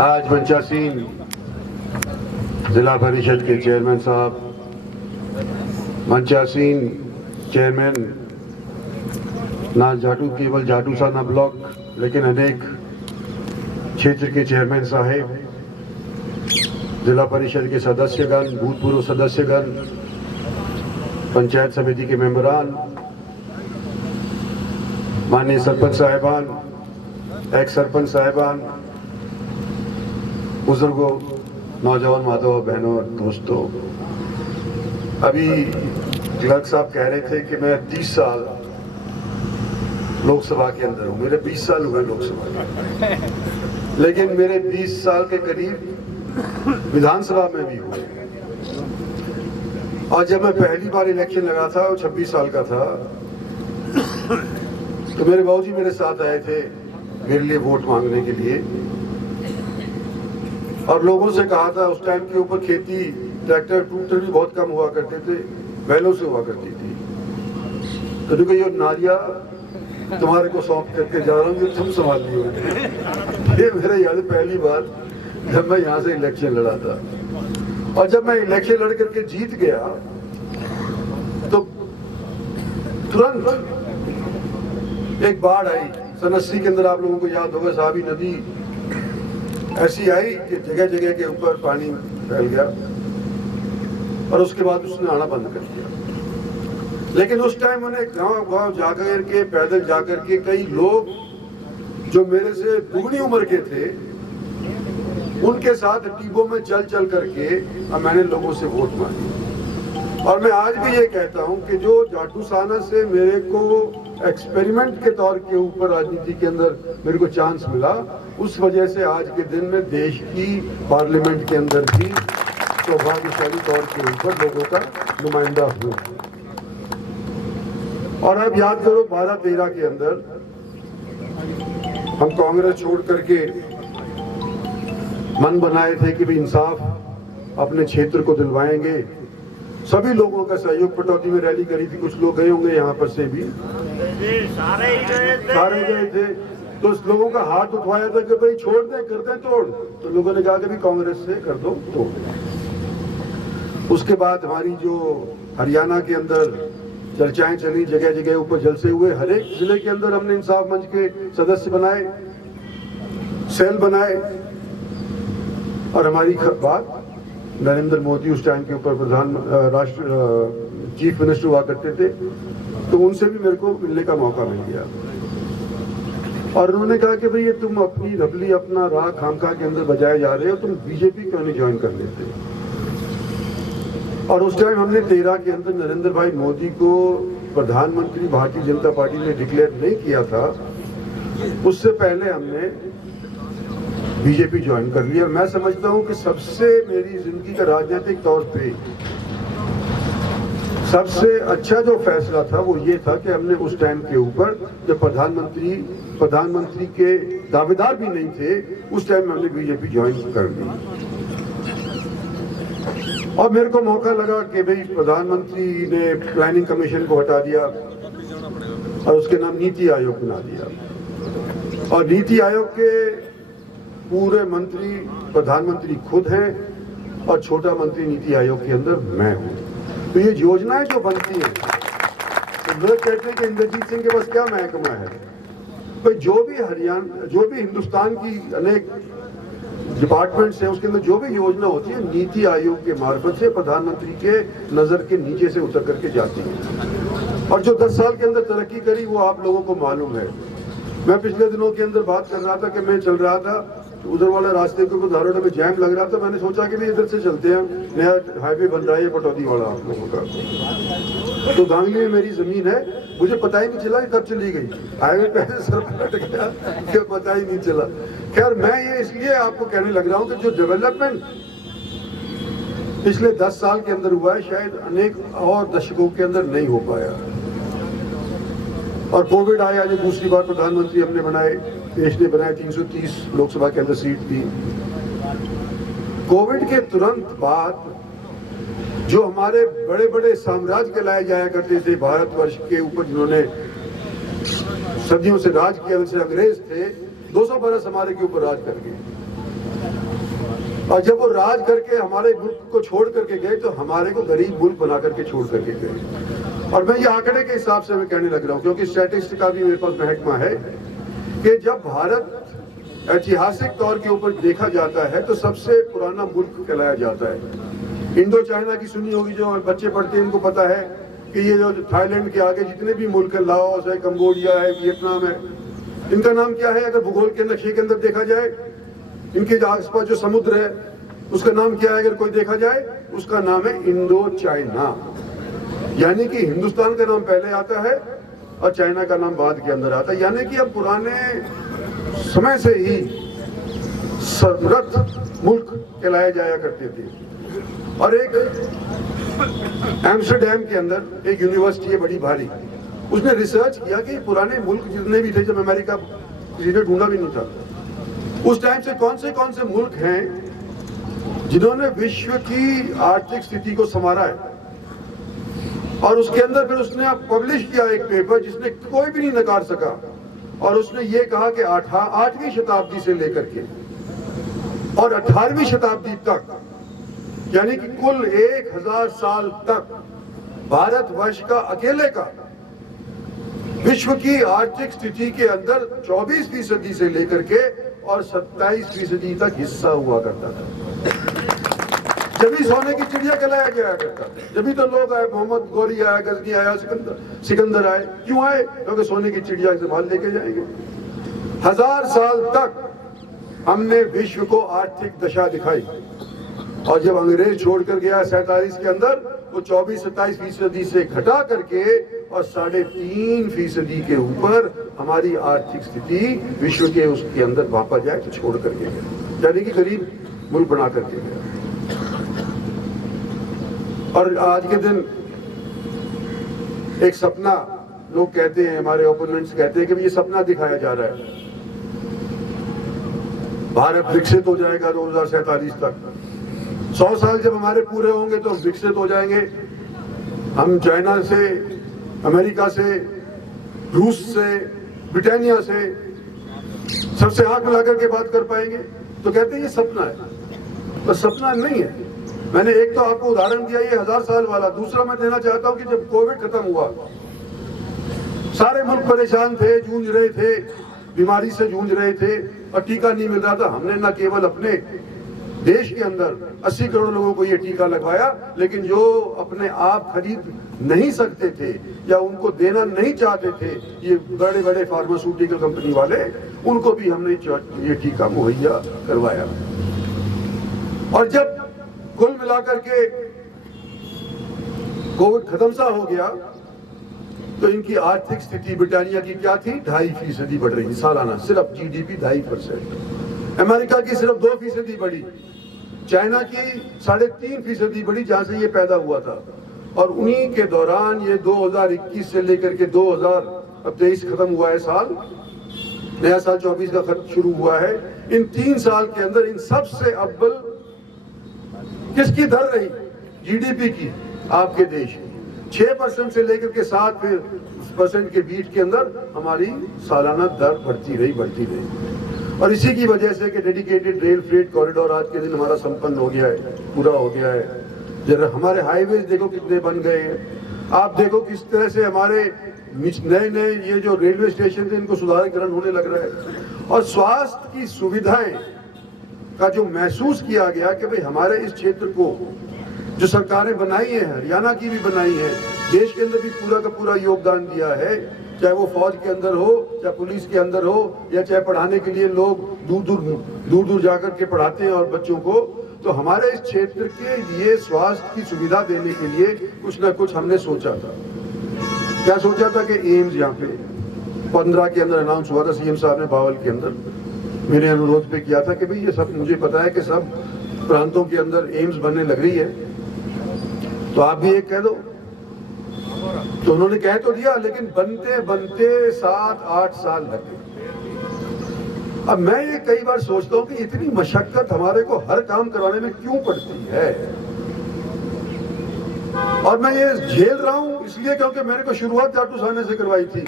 आज पंचासीन जिला परिषद के चेयरमैन साहब, पंचासीन चेयरमैन ना जाटू केवल जाटूसाना ब्लॉक लेकिन अनेक क्षेत्र के चेयरमैन साहेब, जिला परिषद के सदस्यगण, भूतपूर्व सदस्यगण, पंचायत समिति के मेंबरान, माननीय सरपंच साहिबान, एक्स सरपंच साहिबान, बुजुर्गों, नौजवान माताओं, बहनों और दोस्तों, अभी क्लर्क साहब कह रहे थे कि मैं 30 साल लोकसभा के अंदर हूँ। मेरे 20 साल हुए लोकसभा के, लेकिन मेरे 20 साल के करीब विधानसभा में भी हुए। और जब मैं पहली बार इलेक्शन लगा था, वो 26 साल का था, तो मेरे बाबूजी मेरे साथ आए थे मेरे लिए वोट मांगने के लिए, और लोगों से कहा था, उस टाइम के ऊपर खेती, ट्रैक्टर ट्रूक्टर भी बहुत कम हुआ करते थे, बैलों से हुआ करती थी। तो देखो ये नारिया तुम्हारे को सौंप करके जा रहा हूँ, ये तुम संभाल लियो। ये मेरे याद पहली बार जब मैं यहाँ से इलेक्शन लड़ा था, और जब मैं इलेक्शन लड़ करके जीत गया तो तुरंत एक बाढ़ आई। सन 80 के अंदर आप लोगों को याद होगा, साबी नदी ऐसी आई कि जगह जगह के ऊपर पानी फैल गया, और उसके बाद उसने आना बंद कर दिया। लेकिन उस टाइम मैंने गांव जाकर के, पैदल जाकर के, कई लोग जो मेरे से दुगनी उम्र के थे, उनके साथ टीबों में चल चल करके मैंने लोगों से वोट मांगी। और मैं आज भी ये कहता हूं कि जो जाटूसाना से मेरे को एक्सपेरिमेंट के तौर के ऊपर राजनीति के अंदर मेरे को चांस मिला, उस वजह से आज के दिन में देश की पार्लियामेंट के अंदर भी सौभाग्यशाली तौर के ऊपर लोगों का नुमाइंदा हूँ। और अब याद करो 12-13 के अंदर हम कांग्रेस छोड़ करके मन बनाए थे कि भाई इंसाफ अपने क्षेत्र को दिलवाएंगे। सभी लोगों का सहयोग, पटौदी में रैली करी थी, कुछ लोग गए होंगे यहाँ पर से भी, सारे गए थे। तो उस लोगों का हाथ उठवाया था कि भाई छोड़ दे, कर दे तोड़, तो लोगों ने कहा कि भी कांग्रेस से कर दो तोड़। उसके बाद हमारी जो हरियाणा के अंदर चर्चाएं चली, जगह जगह ऊपर जलसे हुए, हर एक जिले के अंदर हमने इंसाफ मंच के सदस्य बनाए, सेल बनाए। और हमारी बात नरेंद्र मोदी उस टाइम के ऊपर चीफ मिनिस्टर हुआ करते थे, तो उनसे भी मेरे को मिलने का मौका मिल गया। और उन्होंने कहा कि भाई ये तुम अपनी रबली, अपना राह खामखा के अंदर बजाए जा रहे हो, तुम बीजेपी क्यों नहीं ज्वाइन कर लेते। और उस टाइम हमने 13 के अंदर नरेंद्र भाई मोदी को प्रधानमंत्री भारतीय जनता पार्टी ने डिक्लेयर नहीं किया था, उससे पहले हमने बीजेपी ज्वाइन कर लिया। मैं समझता हूं कि सबसे मेरी जिंदगी का राजनीतिक तौर पे सबसे अच्छा जो फैसला था वो ये था कि हमने उस टाइम के ऊपर, जब प्रधानमंत्री के दावेदार भी नहीं थे, उस टाइम हमने बीजेपी ज्वाइन कर ली। और मेरे को मौका लगा कि भाई प्रधानमंत्री ने प्लानिंग कमीशन को हटा दिया और उसके नाम नीति आयोग बना दिया। और नीति आयोग के पूरे मंत्री प्रधानमंत्री खुद हैं, और छोटा मंत्री नीति आयोग के अंदर मैं हूँ। तो ये योजनाएं जो बनती हैं, तो लोग कहते हैं कि इंद्रजीत सिंह के पास क्या महकमा है। भाई जो भी हिंदुस्तान की अनेक डिपार्टमेंट्स हैं, उसके अंदर जो भी योजना होती है, नीति आयोग के मार्फत से प्रधानमंत्री के नजर के नीचे से उतर करके जाती है। और जो 10 साल के अंदर तरक्की करी वो आप लोगों को मालूम है। मैं पिछले दिनों के अंदर बात कर रहा था कि मैं चल रहा था, तो उधर वाले रास्ते के ऊपर धारोड़ा में जैम लग रहा था। मैंने सोचा कि भी इधर से चलते हैं, नया हाईवे बन रहा है पटौदी वाला आप लोगों का। तो गांगली में मेरी जमीन है, मुझे पता ही नहीं चला कि कब चली गई, हाईवे पहले सर पलट गया कि पता ही नहीं चला। खैर मैं ये इसलिए आपको कहने लग रहा हूँ कि जो डेवलपमेंट पिछले 10 साल के अंदर हुआ है, शायद अनेक और दशकों के अंदर नहीं हो पाया। और कोविड आया, जो दूसरी बार प्रधानमंत्री हमने बनाए, देश ने बनाए, 330 लोकसभा के अंदर सीट थी। कोविड के तुरंत बाद जो हमारे बड़े बड़े साम्राज्य कहलाए जाया करते थे भारतवर्ष के ऊपर, जिन्होंने सदियों से राज किया, उनसे अंग्रेज थे, 200 बरस हमारे के ऊपर राज कर गए। और जब वो राज करके हमारे मुल्क को छोड़ करके गए तो हमारे को गरीब मुल्क बना करके छोड़ करके गए। और मैं ये आंकड़े के हिसाब से मैं कहने लग रहा हूँ, क्योंकि स्टैटिस्टिक का भी मेरे पास महकमा है कि जब भारत ऐतिहासिक तौर के ऊपर देखा जाता है तो सबसे पुराना मुल्क कहलाया जाता है। इंडो चाइना की सुनी होगी, जो बच्चे पढ़ते हैं उनको पता है कि ये जो थाईलैंड के आगे जितने भी मुल्क है, लाओस है, कंबोडिया है, वियतनाम है, इनका नाम क्या है? अगर भूगोल के नक्शे के अंदर देखा जाए, इनके आसपास जो समुद्र है उसका नाम क्या है? अगर कोई देखा जाए, उसका नाम है इंडो चाइना। यानी कि हिंदुस्तान का नाम पहले आता है और चाइना का नाम बाद के अंदर आता है। यानी कि अब पुराने समय से ही समृद्ध मुल्क कहलाया जाया करते थे। और एक एम्स्टरडैम के अंदर एक यूनिवर्सिटी है बड़ी भारी, उसने रिसर्च किया कि पुराने मुल्क जितने भी थे, जब अमेरिका किसी ने ढूंढा भी नहीं था, उस टाइम से कौन से मुल्क हैं जिन्होंने विश्व की आर्थिक स्थिति को संवारा है। और उसके अंदर फिर उसने पब्लिश किया एक पेपर जिसने कोई भी नहीं नकार सका, और उसने ये कहा कि 8वीं शताब्दी से लेकर के और 18वीं शताब्दी तक, यानी कि कुल 1000 साल तक भारतवर्ष का अकेले का विश्व की आर्थिक स्थिति के अंदर 24% से लेकर के और 27% तक हिस्सा हुआ करता था। जब सोने की चिड़िया कहलाया जाया करता था, जब तो लोग आए, मोहम्मद गौरी आया, गजनी आया, सिकंदर आए। क्यों आए? क्योंकि सोने की चिड़िया से माल लेके जाएंगे। 1000 साल तक हमने विश्व को आर्थिक दशा दिखाई, और जब अंग्रेज छोड़कर गया 47 के अंदर, वो 24-27% से घटा करके और 3.5% के ऊपर हमारी आर्थिक स्थिति विश्व के उसके अंदर वापस जाए तो छोड़ करके गया, यानी कि गरीब मुल्क बना करके गया। और आज के दिन एक सपना लोग कहते हैं, हमारे ओपोनेंट्स कहते हैं कि ये सपना दिखाया जा रहा है, भारत विकसित हो जाएगा 2047 तक। 100 साल जब हमारे पूरे होंगे तो विकसित हो जाएंगे, हम चाइना से, अमेरिका से, रूस से, ब्रिटानिया से सबसे आंख मिलाकर के बात कर पाएंगे। तो कहते हैं ये सपना है, पर सपना नहीं है। मैंने एक तो आपको उदाहरण दिया ये 1000 साल वाला, दूसरा मैं देना चाहता हूं कि जब कोविड खत्म हुआ, सारे मुल्क परेशान थे, जूझ रहे थे, बीमारी से जूझ रहे थे और टीका नहीं मिल रहा था। हमने न केवल अपने देश के अंदर 80 करोड़ लोगों को ये टीका लगवाया, लेकिन जो अपने आप खरीद नहीं सकते थे या उनको देना नहीं चाहते थे, ये बड़े बड़े फार्मास्यूटिकल कंपनी वाले, उनको भी हमने ये टीका मुहैया करवाया। और जब कुल मिलाकर के कोविड खत्म सा हो गया तो इनकी आर्थिक स्थिति ब्रिटानिया की क्या थी? 2.5% बढ़ रही सालाना, सिर्फ जीडीपी 2.5%। अमेरिका की सिर्फ 2% बढ़ी, चाइना की 3.5% बढ़ी जहां से ये पैदा हुआ था। और उन्हीं के दौरान ये 2021 से लेकर के 2023 खत्म हुआ है साल, नया साल 24 का शुरू हुआ है। इन 3 साल के अंदर इन सबसे अव्वल किसकी दर रही? जीडीपी की, आपके देश की। 6% से लेकर के 7% के बीच के अंदर हमारी सालाना दर बढ़ती रही। और इसी की वजह से कि डेडिकेटेड रेल फ्रेट कॉरिडोर आज के दिन हमारा संपन्न हो गया है, पूरा हो गया है। जरा हमारे हाईवेज देखो कितने बन गए हैं। आप देखो किस तरह से हमारे नए ये जो रेलवे स्टेशन थे इनको सुधारीकरण होने लग रहा है। और स्वास्थ्य की सुविधाएं का जो महसूस किया गया कि भाई हमारे इस क्षेत्र को जो सरकारें बनाई है, हरियाणा की भी बनाई है, देश के अंदर भी पूरा का पूरा योगदान दिया है, चाहे वो फौज के अंदर हो, चाहे पुलिस के अंदर हो, या चाहे पढ़ाने के लिए लोग दूर दूर जाकर के पढ़ाते हैं और बच्चों को। तो हमारे इस क्षेत्र के लिए स्वास्थ्य की सुविधा देने के लिए कुछ ना कुछ हमने सोचा था। क्या सोचा था कि एम्स यहाँ पे 15 के अंदर अनाउंस हुआ था, सीएम साहब ने बावल के अंदर मेरे अनुरोध पे किया था कि भाई ये सब मुझे पता है कि सब प्रांतों के अंदर एम्स बनने लग रही है, तो आप भी एक कह दो। तो उन्होंने कह तो दिया, लेकिन बनते बनते 7-8 साल लग गए। अब मैं ये कई बार सोचता हूँ कि इतनी मशक्कत हमारे को हर काम करवाने में क्यों पड़ती है। और मैं ये झेल रहा हूँ इसलिए क्योंकि मेरे को शुरुआत जाटू साहने से करवाई थी।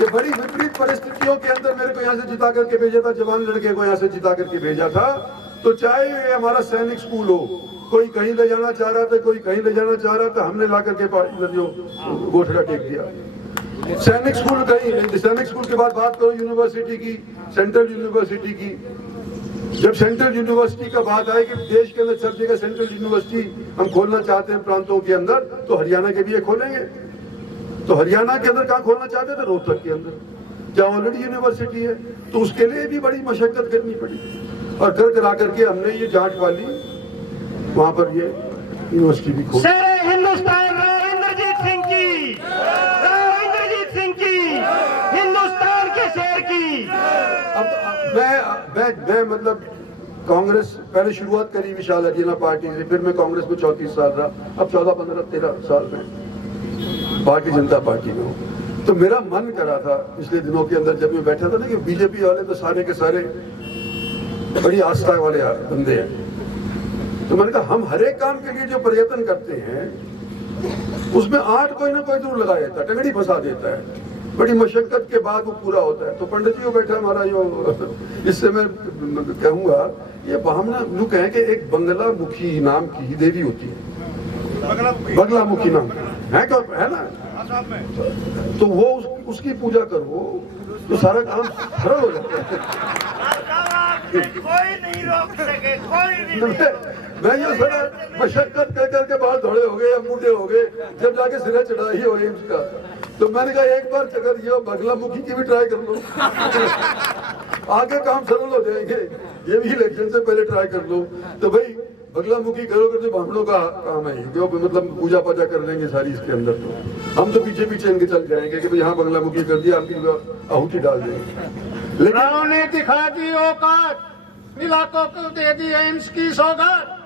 कि बड़ी विपरीत परिस्थितियों के अंदर मेरे को यहाँ से जिता करके भेजा था, जवान लड़के को यहाँ से जिता करके भेजा था। तो चाहे ये हमारा सैनिक स्कूल हो, कोई कहीं ले जाना चाह रहा था, कोई कहीं ले जाना चाह रहा था, हमने ला करके जो गोठड़ा टेक दिया। सैनिक स्कूल कहीं, सैनिक स्कूल के बाद बात करो यूनिवर्सिटी की, सेंट्रल यूनिवर्सिटी की। जब सेंट्रल यूनिवर्सिटी का बात आए कि देश के अंदर सब जगह सेंट्रल यूनिवर्सिटी हम खोलना चाहते हैं प्रांतों के अंदर, तो हरियाणा के भी ये खोलेंगे। तो हरियाणा के अंदर कहाँ खोलना चाहते थे? रोहतक के अंदर, जहाँ ऑलरेडी यूनिवर्सिटी है। तो उसके लिए भी बड़ी मशक्कत करनी पड़ी और कर करा करके हमने ये जाट वाली वहां पर ये यूनिवर्सिटी भी खोली। हिंदुस्तान इंद्रजीत सिंह की, इंद्रजीत सिंह की, हिंदुस्तान के शेर की। अब मैं मतलब कांग्रेस पहले शुरुआत करी विशाल हरियाणा पार्टी से, फिर मैं कांग्रेस में 34 साल रहा, अब 14, 15, 13 साल में भारतीय जनता पार्टी में हूँ। तो मेरा मन करा था पिछले दिनों के अंदर जब मैं बैठा था ना कि बीजेपी वाले तो सारे के सारे बड़ी आस्था वाले बंदे हैं। तो मैंने कहा हम हर एक काम के लिए जो प्रयत्न करते हैं उसमें 8 कोई ना कोई दूर लगा देता है, टंगड़ी फंसा देता है, बड़ी मशक्कत के बाद वो पूरा होता है। तो पंडित जी को बैठा हमारा जो, इससे मैं कहूँगा ये ब्राह्मण लोग कहें कि एक बंगलामुखी नाम की देवी होती है, बगलामुखी नाम है, क्या है ना, तो वो उसकी पूजा करो तो सारा काम सरल हो जाता है। कोई नहीं रोक सके, कोई नहीं। मैं ये सारा मशक्कत कर करके बाल थोड़े हो गए, बूढ़े हो गए, जब जाके सिरे चढ़ाई हो एम्स का। तो मैंने कहा एक बार अगर ये बगलामुखी की भी ट्राई कर लो आगे काम सरल हो जाएंगे, ये भी इलेक्शन से पहले ट्राई कर लो। तो भाई बगलामुखी करोगे तो ब्राह्मणों का काम है, जो मतलब पूजा पाजा कर लेंगे सारी इसके अंदर। तो हम तो पीछे पीछे इनके चल जाएंगे कि भाई यहाँ बगलामुखी कर दिया, आपकी आहुति डाल देंगे। लेकिन ने दिखा दी औकात, इलाकों को दे दी एम्स की सौगात।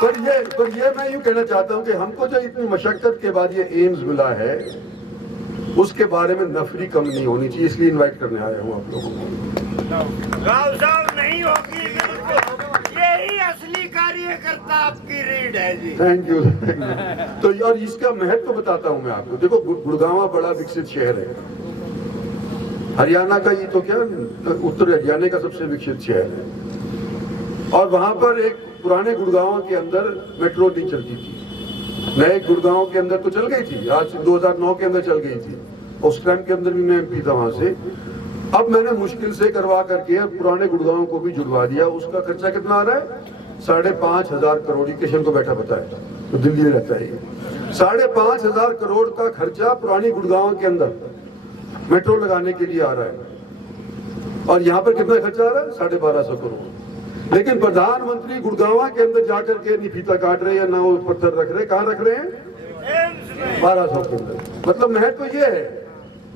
पर ये मैं यूँ कहना चाहता हूँ कि हमको जो इतनी मशक्कत के बाद ये एम्स मिला है उसके बारे में नफरी कम नहीं होनी चाहिए, इसलिए इनवाइट करने आया हूँ आप लोगों को। गाँव साहब नहीं होगी, यही असली कार्यकर्ता आपकी रीढ़ है जी। Thank you. तो और इसका महत्व बताता हूँ मैं आपको। देखो गुड़गांव बड़ा विकसित शहर है, हरियाणा का ये तो क्या उत्तर हरियाणा का सबसे विकसित शहर है। और वहां पर एक पुराने गुड़गांव के अंदर मेट्रो नहीं चलती थी, नए गुड़गांव के अंदर तो चल गई थी, आज 2009 के अंदर चल गई थी, उस टाइम के अंदर भी मैं एमपी था वहां से। अब मैंने मुश्किल से करवा करके पुराने गुड़गांव को भी जुड़वा दिया। उसका खर्चा कितना आ रहा है? 5,500 करोड़। किशन को बैठा पता है, तो दिल्ली में रहता है। 5,500 करोड़ का खर्चा पुरानी गुड़गांव के अंदर मेट्रो लगाने के लिए आ रहा है। और यहाँ पर कितना खर्चा आ रहा है? 1,250 करोड़। लेकिन प्रधानमंत्री गुड़गांव के अंदर जाकर के नहीं फीता काट रहे या ना वो पत्थर रख रहे, कहाँ रख रहे हैं? 1200 के अंदर। मतलब महत्व ये है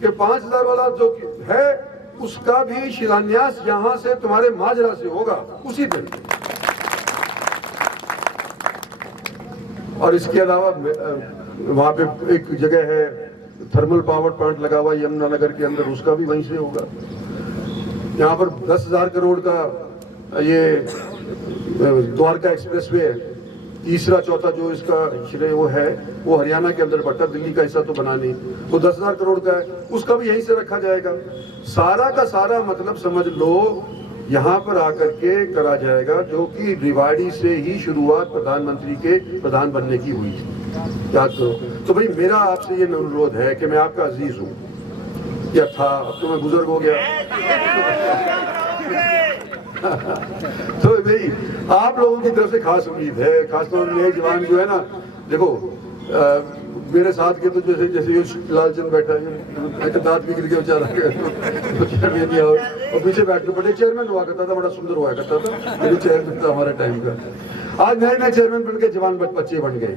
कि 5,000 वाला जो है उसका भी शिलान्यास यहाँ से तुम्हारे माजरा से होगा उसी दिन। और इसके अलावा वहां पे एक जगह है थर्मल पावर प्लांट लगा हुआ यमुनानगर के अंदर, उसका भी वहीं से होगा। यहाँ पर 10,000 करोड़ का ये द्वारका एक्सप्रेसवे है, तीसरा चौथा जो इसका श्रेय वो है वो हरियाणा के अंदर पड़ता, दिल्ली का हिस्सा तो बना नहीं, वो 10,000 करोड़ का है, उसका भी यहीं से रखा जाएगा। सारा का सारा मतलब समझ लो यहाँ पर आकर के करा जाएगा, जो कि रिवाड़ी से ही शुरुआत प्रधानमंत्री के प्रधान बनने की हुई थी, याद करो। तो भाई मेरा आपसे ये अनुरोध है कि मैं आपका अजीज हूँ, या था, अब तो मैं बुजुर्ग हो गया। तो भाई आप लोगों की तरफ से खास उम्मीद है, खासतौर नए जवान जो है ना, देखो मेरे साथ के तो जैसे जैसे लालचंद बैठा है, दांत भी गिर के बेचारा तो चेयरमैन नहीं और पीछे बैठने पड़े। चेयरमैन हुआ करता था, बड़ा सुंदर हुआ करता था, मेरे चेयरमैन था हमारे टाइम का। आज नए नए चेयरमैन बन के जवान बच्चे बन गए।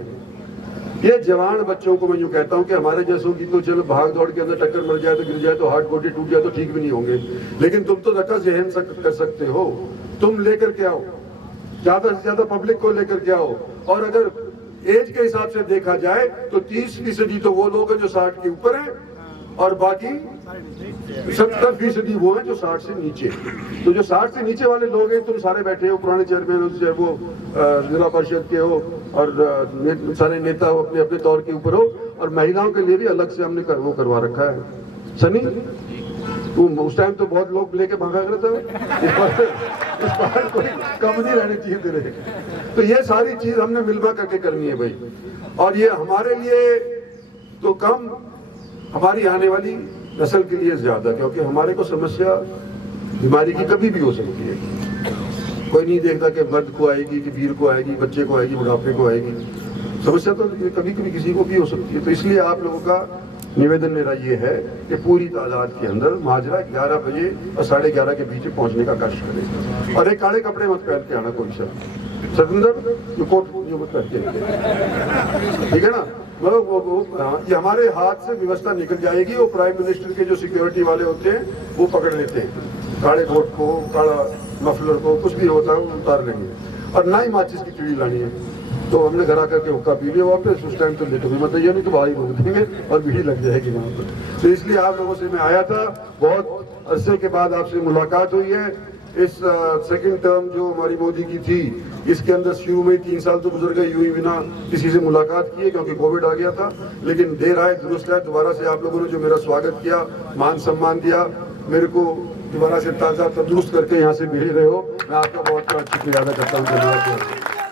ये जवान बच्चों को मैं यूँ कहता हूँ कि हमारे जैसों की तो चलो भाग दौड़ के अंदर टक्कर मर जाए तो गिर जाए तो हाथ गोटे टूट जाए तो ठीक भी नहीं होंगे, लेकिन तुम तो धक्का जहन कर सकते हो। तुम लेकर के आओ, ज्यादा से ज्यादा पब्लिक को लेकर के आओ। और अगर एज के हिसाब से देखा जाए तो 30% तो वो लोग हैं जो 60 के ऊपर हैं और बाकी 70% वो हैं जो 60 से नीचे। तो जो 60 से नीचे वाले लोग हैं, तुम सारे बैठे हो, पुराने चेयरमैन हो, चाहे वो जिला परिषद के हो और सारे नेता हो, अपने अपने तौर के ऊपर हो, और महिलाओं के लिए भी अलग से हमने वो करवा रखा है। सनी तू उस टाइम तो बहुत लोग लेके भागा करते थे, इस बार कोई कम नहीं रहनी चाहिए तेरे। तो ये सारी चीज हमने मिलवा करके करनी है भाई। और ये हमारे लिए तो कम, हमारी आने वाली नस्ल के लिए ज्यादा, क्योंकि हमारे को समस्या बीमारी की कभी भी हो सकती है। कोई नहीं देखता कि मर्द को आएगी कि वीर को आएगी, बच्चे को आएगी, बुढ़ापे को आएगी। समस्या तो कभी कभी किसी को भी हो सकती है। तो इसलिए आप लोगों का निवेदन मेरा ये है कि पूरी तादाद के अंदर माजरा 11 बजे और 11:30 के बीच में पहुंचने का कष्ट करें। और एक काले कपड़े मत पहन के आना कोई शब्द, सतेंद्र जो कोट जो मत पहन के, ठीक है ना। मतलब ये हमारे हाथ से व्यवस्था निकल जाएगी। वो प्राइम मिनिस्टर के जो सिक्योरिटी वाले होते हैं वो पकड़ लेते हैं काले कोट को, काला मफलर को, कुछ भी होता है वो उतार लेंगे। और ना ही माचिस की चिड़ी लानी है। तो हमने घर आकर के हुक्का पी लिया वापस, उस टाइम तो लेते हुए मतलब ये नहीं तो बाहर ही रोक देंगे और भीड़ लग जाएगी वहाँ पर। तो इसलिए आप लोगों से मैं आया था, बहुत अरसे के बाद आपसे मुलाकात हुई है। इस सेकंड टर्म जो हमारी मोदी की थी, इसके अंदर शुरू में 3 साल तो गुजर गए यूं ही बिना किसी से मुलाकात किए, क्योंकि कोविड आ गया था। लेकिन देर आए दुरुस्त आए, दोबारा से आप लोगों ने जो मेरा स्वागत किया, मान सम्मान दिया, मेरे को दोबारा से ताज़ा तंदुरुस्त करके यहाँ से भेज रहे हो, मैं आपका बहुत बहुत शुक्रिया अदा करता हूँ। धन्यवाद।